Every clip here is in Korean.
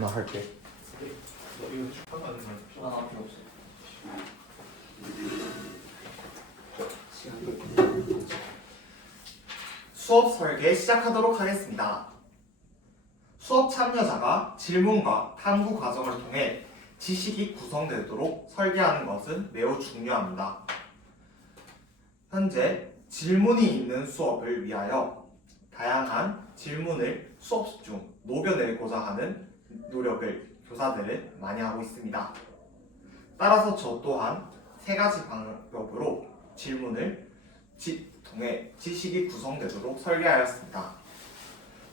나 할게. 너 이거 축하가 안 되면 아 필요 없어. 수업 설계 시작하도록 하겠습니다. 수업 참여자가 질문과 탐구 과정을 통해 지식이 구성되도록 설계하는 것은 매우 중요합니다. 현재 질문이 있는 수업을 위하여 다양한 질문을 수업 중 녹여내고자 하는 노력을 교사들은 많이 하고 있습니다. 따라서 저 또한 세 가지 방법으로 질문을 통해 지식이 구성되도록 설계하였습니다.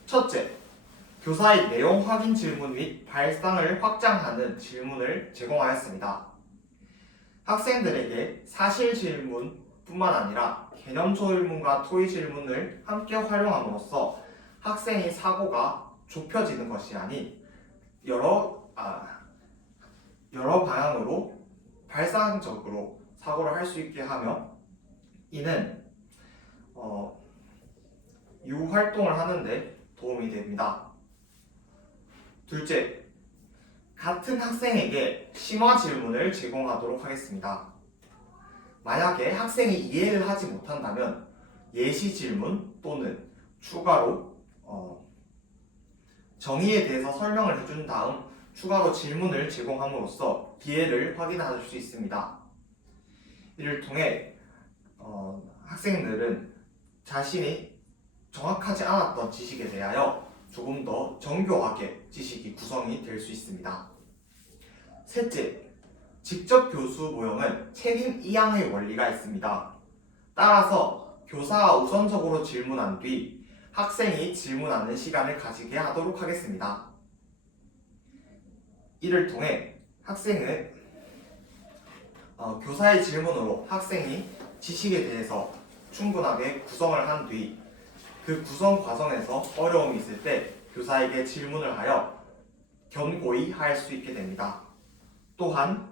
첫째, 교사의 내용 확인 질문 및 발상을 확장하는 질문을 제공하였습니다. 학생들에게 사실 질문뿐만 아니라 개념 질문과 토의 질문을 함께 활용함으로써 학생의 사고가 좁혀지는 것이 아닌 여러 방향으로 발상적으로 사고를 할 수 있게 하며 이는 이후 활동을 하는데 도움이 됩니다. 둘째, 같은 학생에게 심화 질문을 제공하도록 하겠습니다. 만약에 학생이 이해를 하지 못한다면 예시 질문 또는 추가로 정의에 대해서 설명을 해준 다음 추가로 질문을 제공함으로써 기회를 확인할 수 있습니다. 이를 통해 학생들은 자신이 정확하지 않았던 지식에 대하여 조금 더 정교하게 지식이 구성이 될 수 있습니다. 셋째, 직접 교수 모형은 책임 이양의 원리가 있습니다. 따라서 교사가 우선적으로 질문한 뒤 학생이 질문하는 시간을 가지게 하도록 하겠습니다. 이를 통해 학생은 교사의 질문으로 학생이 지식에 대해서 충분하게 구성을 한 뒤 그 구성 과정에서 어려움이 있을 때 교사에게 질문을 하여 견고히 할 수 있게 됩니다. 또한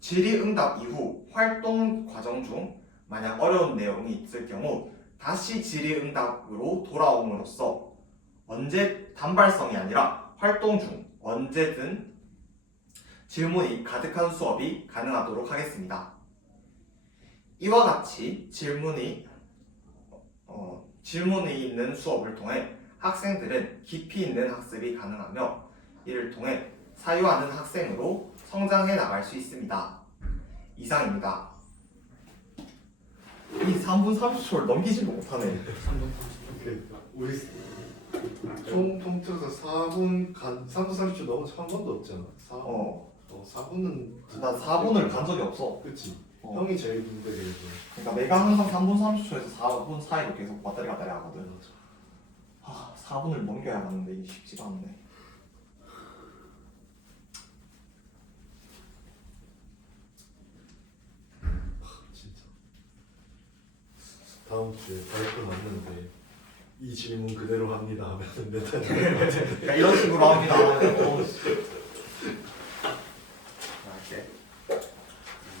질의응답 이후 활동 과정 중 만약 어려운 내용이 있을 경우 다시 질의응답으로 돌아옴으로써 언제 단발성이 아니라 활동 중 언제든 질문이 가득한 수업이 가능하도록 하겠습니다. 이와 같이 질문이 있는 수업을 통해 학생들은 깊이 있는 학습이 가능하며 이를 통해 사유하는 학생으로 성장해 나갈 수 있습니다. 이상입니다. 이 3분 30초를 넘기지도 못하네. 3분 30초. 우리 총 통틀어서 3분 30초 넘은 한 번도 없잖아. 4분은 난 4분을 간 적이 없어. 그치. 형이 제일 힘들게 해서. 그러니까 내가 항상 3분 30초에서 4분 사이로 계속 왔다리 갔다리 하거든. 4분을 넘겨야 하는데 이게 쉽지가 않네. 진짜. 다음 주에 발표 났는데 이 질문 그대로 합니다 하면은 맨날 그러니까 이런 식으로 합니다. 이렇게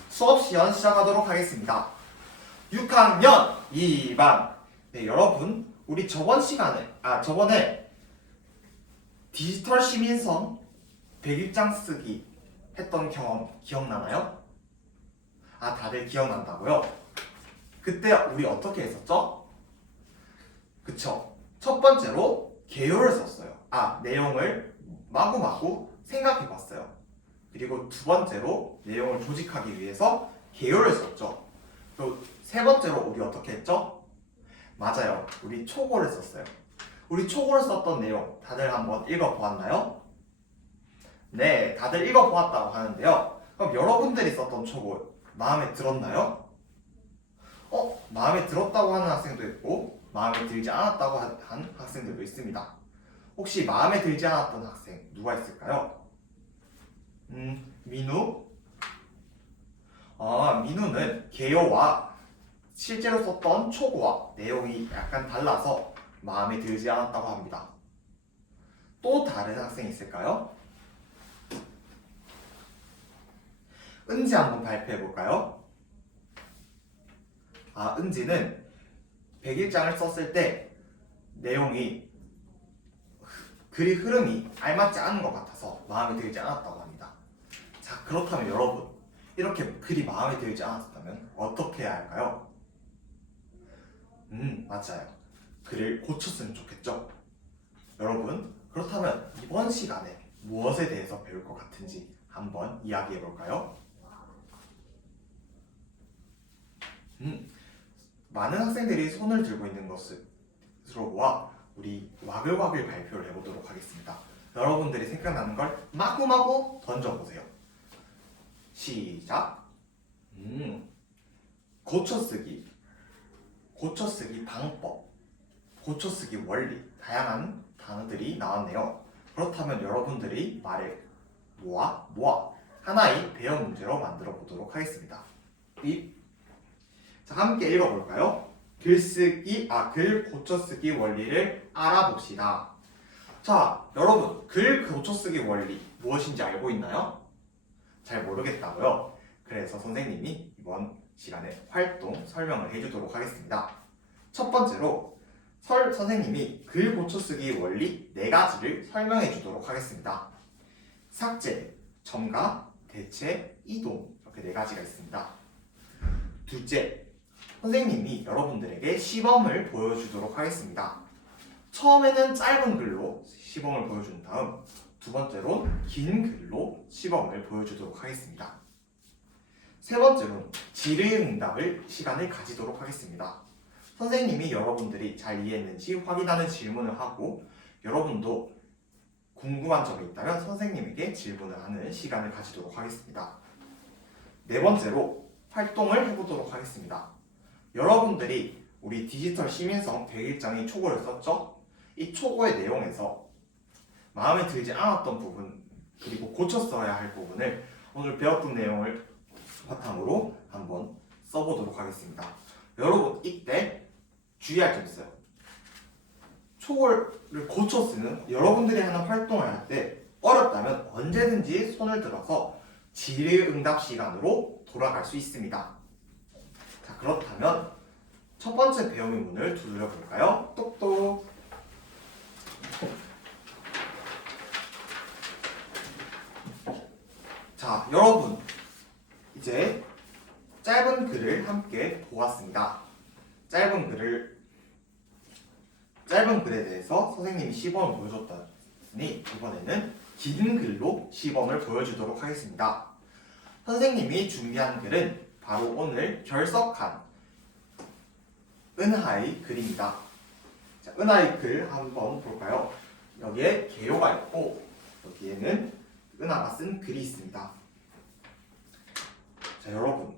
수업 시연 시작하도록 하겠습니다. 6학년 2반. 네, 여러분, 우리 저번에 디지털 시민성 101장 쓰기 했던 경험 기억나나요? 다들 기억난다고요? 그때 우리 어떻게 했었죠? 그쵸? 첫 번째로 개요를 썼어요. 내용을 마구마구 생각해봤어요. 그리고 두 번째로 내용을 조직하기 위해서 개요를 썼죠. 그리고 세 번째로 우리 어떻게 했죠? 맞아요. 우리 초고를 썼어요. 우리 초고를 썼던 내용 다들 한번 읽어보았나요? 네, 다들 읽어보았다고 하는데요. 그럼 여러분들이 썼던 초고 마음에 들었나요? 마음에 들었다고 하는 학생도 있고 마음에 들지 않았다고 하는 학생들도 있습니다. 혹시 마음에 들지 않았던 학생 누가 있을까요? 민우? 민우는 개요와 실제로 썼던 초고와 내용이 약간 달라서 마음에 들지 않았다고 합니다. 또 다른 학생이 있을까요? 은지 한번 발표해 볼까요? 은지는 101장을 썼을 때 내용이 글이 흐름이 알맞지 않은 것 같아서 마음에 들지 않았다고 합니다. 자, 그렇다면 여러분, 이렇게 글이 마음에 들지 않았다면 어떻게 해야 할까요? 맞아요. 글을 고쳤으면 좋겠죠? 여러분, 그렇다면 이번 시간에 무엇에 대해서 배울 것 같은지 한번 이야기해 볼까요? 많은 학생들이 손을 들고 있는 것으로 보아 우리 와글와글 발표를 해보도록 하겠습니다. 여러분들이 생각나는 걸 마구마구 던져보세요. 시작. 고쳐쓰기, 고쳐쓰기 방법, 고쳐쓰기 원리, 다양한 단어들이 나왔네요. 그렇다면 여러분들이 말을 모아 하나의 배열 문제로 만들어 보도록 하겠습니다. 자, 함께 읽어볼까요? 글 고쳐쓰기 원리를 알아봅시다. 자, 여러분, 글 고쳐쓰기 원리 무엇인지 알고 있나요? 잘 모르겠다고요? 그래서 선생님이 이번 시간에 활동 설명을 해주도록 하겠습니다. 첫 번째로 선생님이 글 고쳐쓰기 원리 4가지를 설명해 주도록 하겠습니다. 삭제, 첨가, 대체, 이동 이렇게 4가지가 있습니다. 둘째, 선생님이 여러분들에게 시범을 보여주도록 하겠습니다. 처음에는 짧은 글로 시범을 보여준 다음 두 번째로는 긴 글로 시범을 보여주도록 하겠습니다. 세 번째로는 질의응답을 시간을 가지도록 하겠습니다. 선생님이 여러분들이 잘 이해했는지 확인하는 질문을 하고 여러분도 궁금한 점이 있다면 선생님에게 질문을 하는 시간을 가지도록 하겠습니다. 네 번째로 활동을 해보도록 하겠습니다. 여러분들이 우리 디지털 시민성 101장의 초고를 썼죠? 이 초고의 내용에서 마음에 들지 않았던 부분 그리고 고쳤어야 할 부분을 오늘 배웠던 내용을 바탕으로 한번 써보도록 하겠습니다. 여러분 이때 주의할 점 있어요. 초고를 고쳐 쓰는 여러분들이 하는 활동을 할 때 어렵다면 언제든지 손을 들어서 질의응답 시간으로 돌아갈 수 있습니다. 자, 그렇다면 첫 번째 배움의 문을 두드려 볼까요? 똑똑. 자, 여러분 이제 짧은 글을 함께 보았습니다. 짧은 글에 대해서 선생님이 시범을 보여줬더니 이번에는 긴 글로 시범을 보여주도록 하겠습니다. 선생님이 준비한 글은 바로 오늘 결석한 은하의 글입니다. 자, 은하의 글 한번 볼까요? 여기에 개요가 있고 여기에는 은하가 쓴 글이 있습니다. 자, 여러분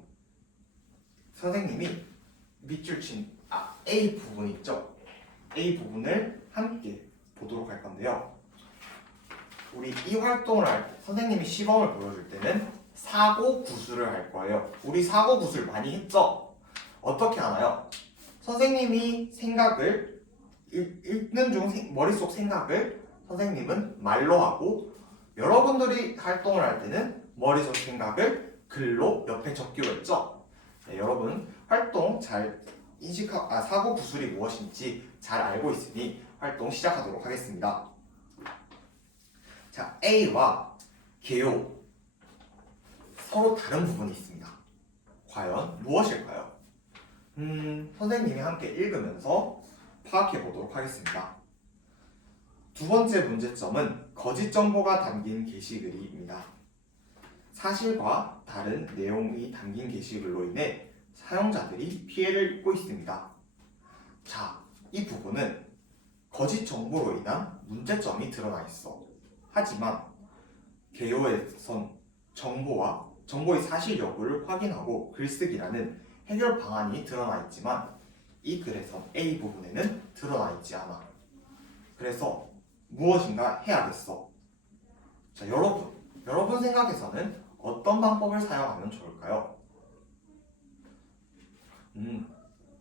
선생님이 밑줄 친 A 부분 있죠? A 부분을 함께 보도록 할 건데요. 우리 이 활동을 할 때 선생님이 시범을 보여줄 때는 사고 구술을 할 거예요. 우리 사고 구술 많이 했죠? 어떻게 하나요? 선생님이 생각을 읽는 중 머릿속 생각을 선생님은 말로 하고 여러분들이 활동을 할 때는 머릿속 생각을 글로 옆에 적기로 했죠? 네, 여러분 활동 잘 사고 구술이 무엇인지 잘 알고 있으니 활동 시작하도록 하겠습니다. 자, A와 개요 서로 다른 부분이 있습니다. 과연 무엇일까요? 선생님이 함께 읽으면서 파악해 보도록 하겠습니다. 두 번째 문제점은 거짓 정보가 담긴 게시글입니다. 사실과 다른 내용이 담긴 게시글로 인해 사용자들이 피해를 입고 있습니다. 자, 이 부분은 거짓 정보로 인한 문제점이 드러나 있어. 하지만 개요에선 정보의 사실 여부를 확인하고 글쓰기라는 해결 방안이 드러나 있지만 이 글에선 A 부분에는 드러나 있지 않아. 그래서 무엇인가 해야겠어. 자, 여러분 생각에서는 어떤 방법을 사용하면 좋을까요?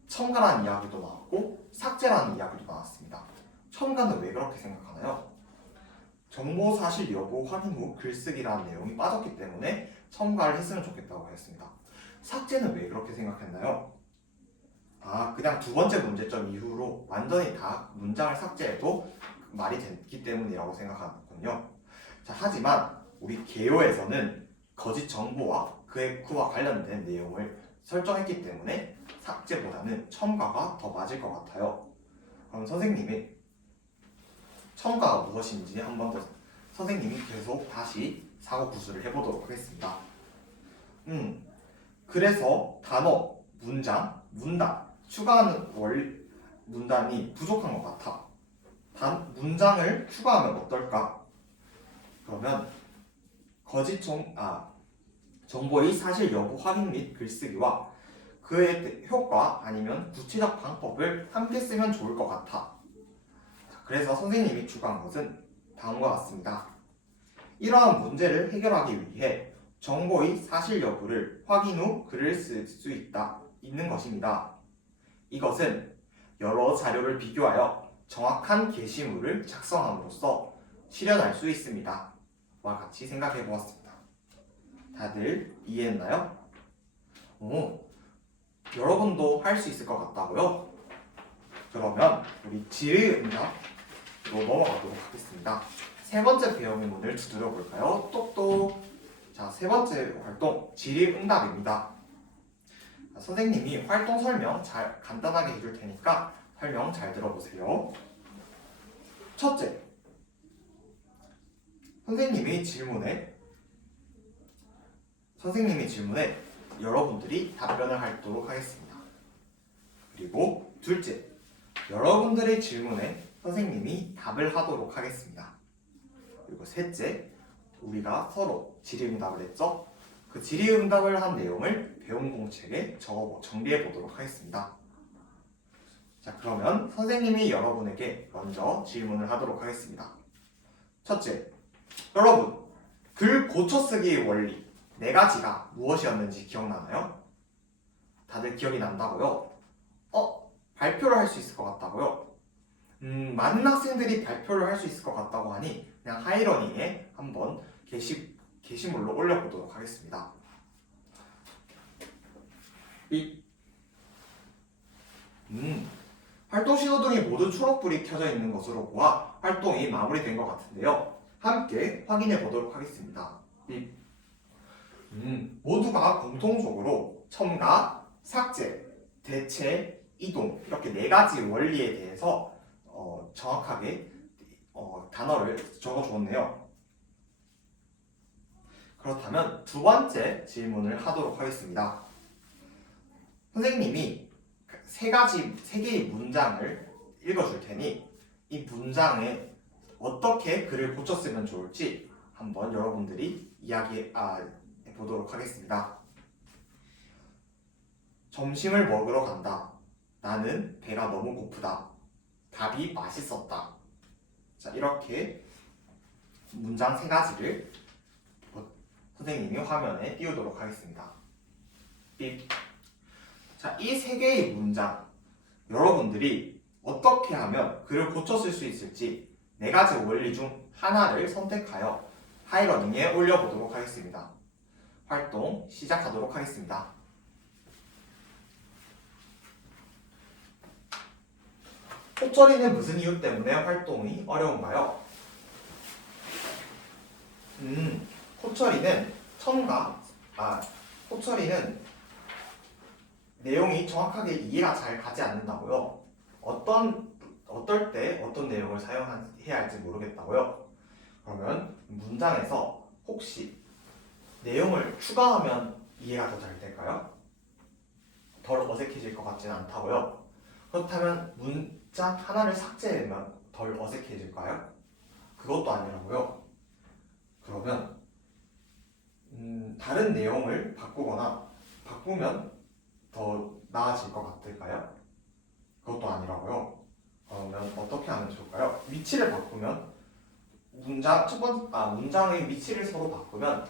첨가라는 이야기도 나왔고 삭제라는 이야기도 나왔습니다. 첨가는 왜 그렇게 생각하나요? 정보 사실 여부 확인 후 글쓰기라는 내용이 빠졌기 때문에 첨가를 했으면 좋겠다고 했습니다. 삭제는 왜 그렇게 생각했나요? 그냥 두 번째 문제점 이후로 완전히 다 문장을 삭제해도 말이 됐기 때문이라고 생각하거든요. 자, 하지만 우리 개요에서는 거짓 정보와 그와 관련된 내용을 설정했기 때문에 삭제보다는 첨가가 더 맞을 것 같아요. 그럼 선생님이 첨가가 무엇인지 한 번 더 선생님이 계속 다시 사고 구술을 해보도록 하겠습니다. 그래서 단어, 문장, 문단 추가하는 문단이 부족한 것 같아. 문장을 추가하면 어떨까? 그러면 정보의 사실 여부 확인 및 글쓰기와 그의 효과 아니면 구체적 방법을 함께 쓰면 좋을 것 같아. 그래서 선생님이 추가한 것은 다음과 같습니다. 이러한 문제를 해결하기 위해 정보의 사실 여부를 확인 후 글을 쓸 수 있는 것입니다. 이것은 여러 자료를 비교하여 정확한 게시물을 작성함으로써 실현할 수 있습니다. 와 같이 생각해 보았습니다. 다들 이해했나요? 여러분도 할 수 있을 것 같다고요? 그러면 우리 질의응답으로 넘어가도록 하겠습니다. 세 번째 배우문을 두드려 볼까요? 똑똑. 자, 세 번째 활동 질의응답입니다. 선생님이 활동 설명 간단하게 해줄 테니까 설명 잘 들어보세요. 첫째, 선생님의 질문에 여러분들이 답변을 하도록 하겠습니다. 그리고 둘째, 여러분들의 질문에 선생님이 답을 하도록 하겠습니다. 그리고 셋째, 우리가 서로 질의응답을 했죠? 그 질의응답을 한 내용을 배움 공책에 정리해 보도록 하겠습니다. 자, 그러면 선생님이 여러분에게 먼저 질문을 하도록 하겠습니다. 첫째, 여러분, 글 고쳐쓰기의 원리 4가지가 무엇이었는지 기억나나요? 다들 기억이 난다고요? 발표를 할 수 있을 것 같다고요? 많은 학생들이 발표를 할 수 있을 것 같다고 하니 그냥 하이러닝에 한번 게시물로 올려보도록 하겠습니다. 활동 신호등이 모두 초록불이 켜져 있는 것으로 보아 활동이 마무리된 것 같은데요. 함께 확인해 보도록 하겠습니다. 모두가 공통적으로 첨가, 삭제, 대체, 이동 이렇게 4가지 원리에 대해서 정확하게 단어를 적어주었네요. 그렇다면 두 번째 질문을 하도록 하겠습니다. 선생님이 세 개의 문장을 읽어줄 테니 이 문장에 어떻게 글을 고쳐 쓰면 좋을지 한번 여러분들이 이야기해 보도록 하겠습니다. 점심을 먹으러 간다. 나는 배가 너무 고프다. 밥이 맛있었다. 자, 이렇게 문장 3가지를 선생님이 화면에 띄우도록 하겠습니다. 자, 이 3개의 문장 여러분들이 어떻게 하면 글을 고쳐 쓸 수 있을지 4가지 원리 중 하나를 선택하여 하이러닝에 올려보도록 하겠습니다. 활동 시작하도록 하겠습니다. 호철이는 무슨 이유 때문에 활동이 어려운가요? 호철이는 내용이 정확하게 이해가 잘 가지 않는다고요. 어떨 때 어떤 내용을 사용해야 할지 모르겠다고요. 그러면 문장에서 혹시 내용을 추가하면 이해가 더 잘 될까요? 덜 어색해질 것 같지는 않다고요. 그렇다면 문장 하나를 삭제하면 덜 어색해질까요? 그것도 아니라고요. 그러면 다른 내용을 바꾸면 더 나아질 것 같을까요? 그것도 아니라고요. 그러면 어떻게 하면 좋을까요? 위치를 바꾸면 문장의 위치를 서로 바꾸면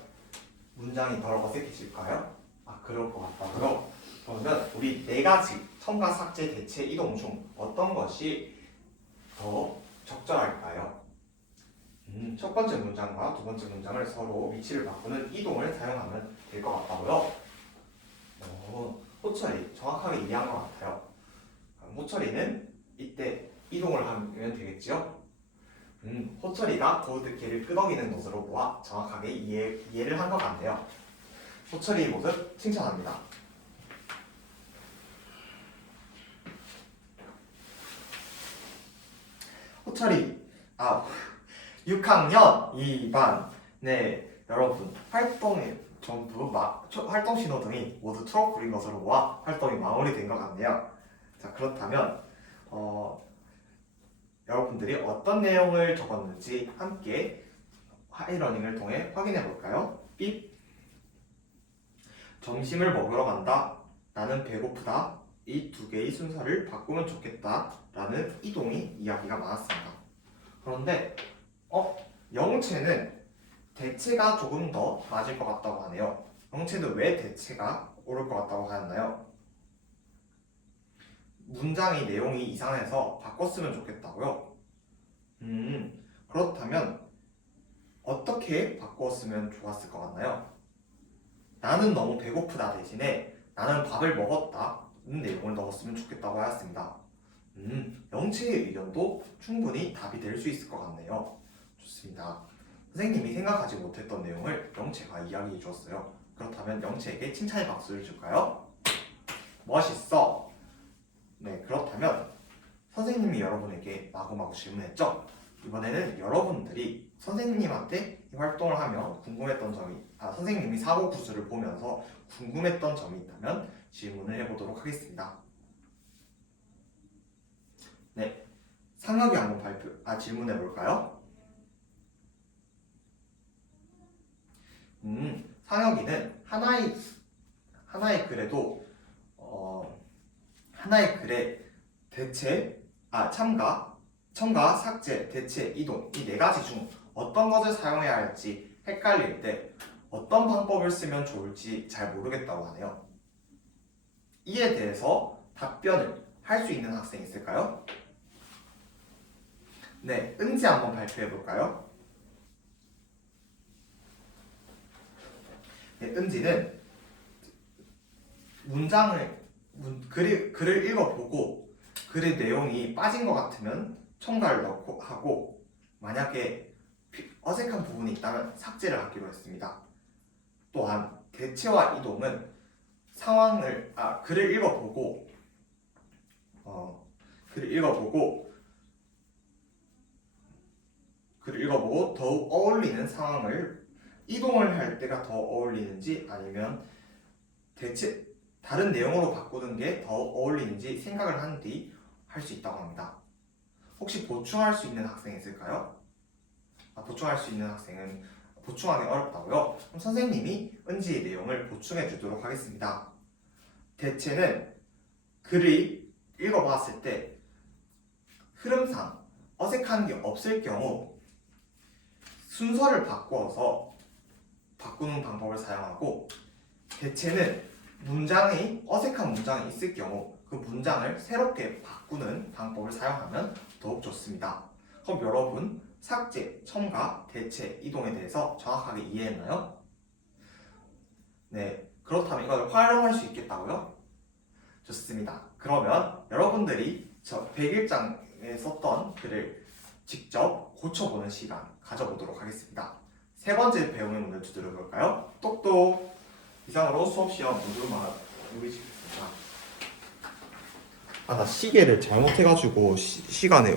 문장이 덜 어색해질까요? 그럴 것 같다고요. 그러면 우리 4가지 첨가, 삭제, 대체, 이동 중 어떤 것이 더 적절할까요? 첫 번째 문장과 두 번째 문장을 서로 위치를 바꾸는 이동을 사용하면 될 것 같다고요. 호철이 정확하게 이해한 것 같아요. 호철이는 이때 이동을 하면 되겠지요? 호철이가 보드개를 끄덕이는 것으로 보아 정확하게 이해를 한 것 같네요. 호철이의 모습 칭찬합니다. 호철이 6학년 2반. 네, 여러분 활동이 전부 활동 신호등이 모두 초록불인 것으로 보아 활동이 마무리된 것 같네요. 자, 그렇다면 여러분들이 어떤 내용을 적었는지 함께 하이러닝을 통해 확인해 볼까요? 삐. 점심을 먹으러 간다. 나는 배고프다. 이 두 개의 순서를 바꾸면 좋겠다. 라는 이동이 이야기가 많았습니다. 그런데 영체는 대체가 조금 더 맞을 것 같다고 하네요. 영체는 왜 대체가 옳을 것 같다고 하였나요? 문장의 내용이 이상해서 바꿨으면 좋겠다고요? 그렇다면 어떻게 바꾸었으면 좋았을 것 같나요? 나는 너무 배고프다 대신에 나는 밥을 먹었다는 내용을 넣었으면 좋겠다고 하였습니다. 영체의 의견도 충분히 답이 될 수 있을 것 같네요. 좋습니다. 선생님이 생각하지 못했던 내용을 영체가 이야기해 주었어요. 그렇다면 영체에게 칭찬의 박수를 줄까요? 멋있어! 네, 그렇다면 선생님이 여러분에게 마구마구 질문했죠? 이번에는 여러분들이 선생님한테 이 활동을 하며 궁금했던 점이 선생님이 사고구수를 보면서 궁금했던 점이 있다면 질문을 해보도록 하겠습니다. 네, 상혁이 한번 질문해 볼까요? 상혁이는 하나의 글에도 하나의 글에 대체, 첨가, 삭제, 대체, 이동 이 네 가지 중 어떤 것을 사용해야 할지 헷갈릴 때 어떤 방법을 쓰면 좋을지 잘 모르겠다고 하네요. 이에 대해서 답변을 할 수 있는 학생 있을까요? 네, 은지 한번 발표해 볼까요? 네, 은지는 글을 읽어보고 글의 내용이 빠진 것 같으면 첨가를 넣고 하고 만약에 어색한 부분이 있다면 삭제를 하기로 했습니다. 또한 대체와 이동은 글을 읽어보고 더욱 어울리는 상황을 이동을 할 때가 더 어울리는지 아니면 다른 내용으로 바꾸는 게 더 어울리는지 생각을 한 뒤 할 수 있다고 합니다. 혹시 보충할 수 있는 학생 있을까요? 보충할 수 있는 학생은 보충하기 어렵다고요? 그럼 선생님이 은지의 내용을 보충해 주도록 하겠습니다. 대체는 글을 읽어봤을 때 흐름상 어색한 게 없을 경우 순서를 바꾸어서 바꾸는 방법을 사용하고 대체는 어색한 문장이 있을 경우 그 문장을 새롭게 바꾸는 방법을 사용하면 더욱 좋습니다. 그럼 여러분 삭제, 첨가, 대체, 이동에 대해서 정확하게 이해했나요? 네, 그렇다면 이걸 활용할 수 있겠다고요? 좋습니다. 그러면 여러분들이 저 101장에 썼던 글을 직접 고쳐보는 시간 가져보도록 하겠습니다. 세 번째 배움의 문을 두드려 볼까요? 똑똑! 이상으로 수업시험 모두 마무리시겠습니다. 나 시계를 잘못해가지고 시간에